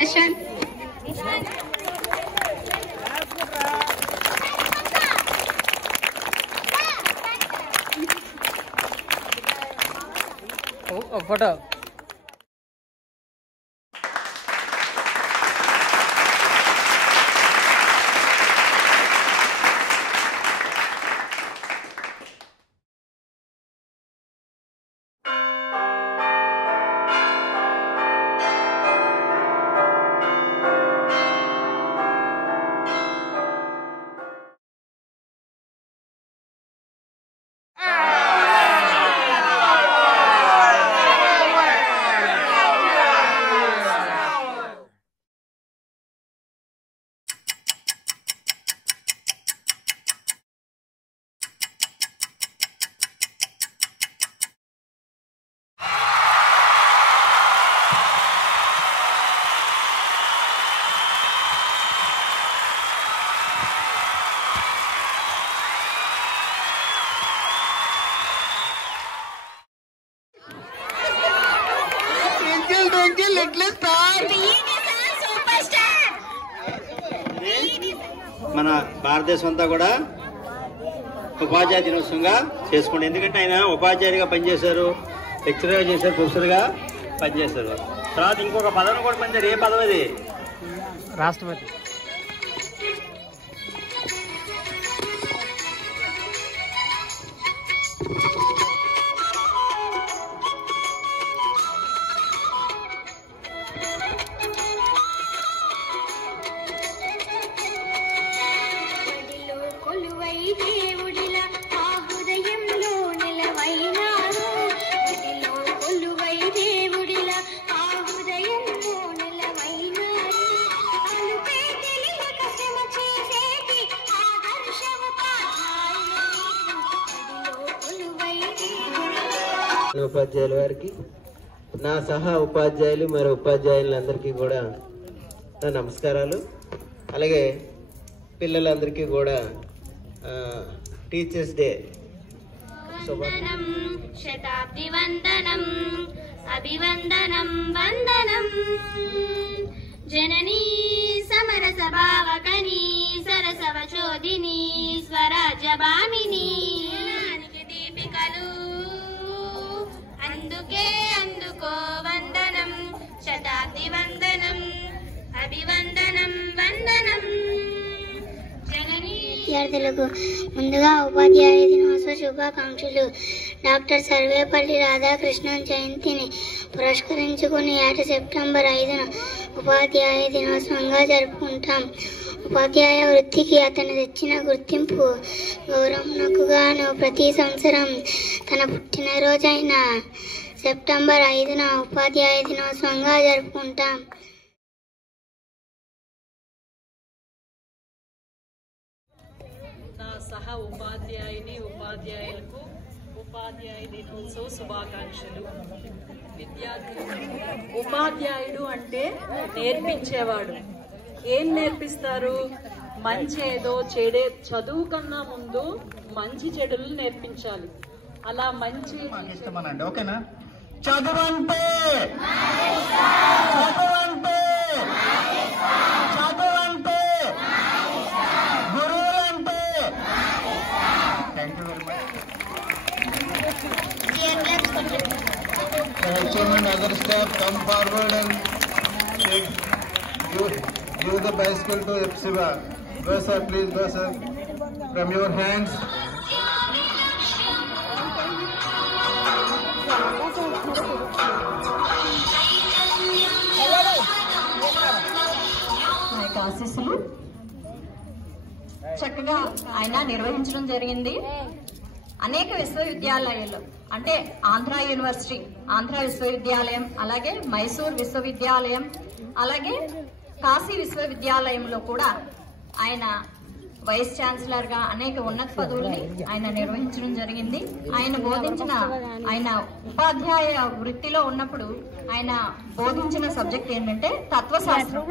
Yashwant photo మన భారతదేశం అంతా కూడా ఉపాధ్యాయ దినోత్సవంగా చేసుకోండి. ఎందుకంటే ఆయన ఉపాధ్యాయుడిగా పనిచేశారు, లెక్చరర్గా చేశారు, ప్రొఫెసర్గా పనిచేశారు. తర్వాత ఇంకొక పదవిని కూడా పనిచేశారు. ఏ పదవి అది? రాష్ట్రపతి. ఉపాధ్యాయుల వారికి, నా సహా ఉపాధ్యాయులు మరి ఉపాధ్యాయులందరికీ కూడా నా నమస్కారాలు. అలాగే పిల్లలందరికీ కూడా టీచర్స్ డే శతాబ్ది వందనం అభివందనం వందనం. జననీ సమరస భావకని సరసవచోదిని స్వరాజ్య భామిని దీపికలు అందుకే అందుకో వందనం. శతాబ్ది వందనం అభివందనం వందనం. విద్యార్థులకు ముందుగా ఉపాధ్యాయ దినోత్సవ శుభాకాంక్షలు. డాక్టర్ సర్వేపల్లి రాధాకృష్ణన్ జయంతిని పురస్కరించుకుని ఏటా సెప్టెంబర్ 5న ఉపాధ్యాయ దినోత్సవంగా జరుపుకుంటాం. ఉపాధ్యాయ వృత్తికి అతను తెచ్చిన గుర్తింపు గౌరవంకు గాను ప్రతి సంవత్సరం తన పుట్టినరోజైన సెప్టెంబర్ 5న ఉపాధ్యాయ దినోత్సవంగా జరుపుకుంటాం. నా సహ ఉపాధ్యాయులకు ఉపాధ్యాయ దినోత్సవ శుభాకాంక్షలు. విద్యార్థులకు ఉపాధ్యాయుడు అంటే నేర్పించేవాడు. ఏం నేర్పిస్తారు? మంచి ఏదో చెడే, చదువు కన్నా ముందు మంచి చెడులు నేర్పించాలి. అలా మంచి ఓకేనా? చదువంటే చదువంటే చదువంటే గురువులంటే. Thank you very much. Chairman, other staff come forward and give the bicycle to Epsiba. Go sir, please go sir. From your hands. ఆశీస్సులు చక్కగా ఆయన నిర్వహించడం జరిగింది. అనేక విశ్వవిద్యాలయాలు అంటే ఆంధ్ర యూనివర్సిటీ, ఆంధ్ర విశ్వవిద్యాలయం, అలాగే మైసూర్ విశ్వవిద్యాలయం, అలాగే కాశీ విశ్వవిద్యాలయంలో కూడా ఆయన వైస్ ఛాన్సలర్ గా అనేక ఉన్నత పదవుల్ని ఆయన నిర్వహించడం జరిగింది. ఆయన ఉపాధ్యాయ వృత్తిలో ఉన్నప్పుడు ఆయన బోధించిన సబ్జెక్ట్ ఏంటంటే తత్వశాస్త్రం.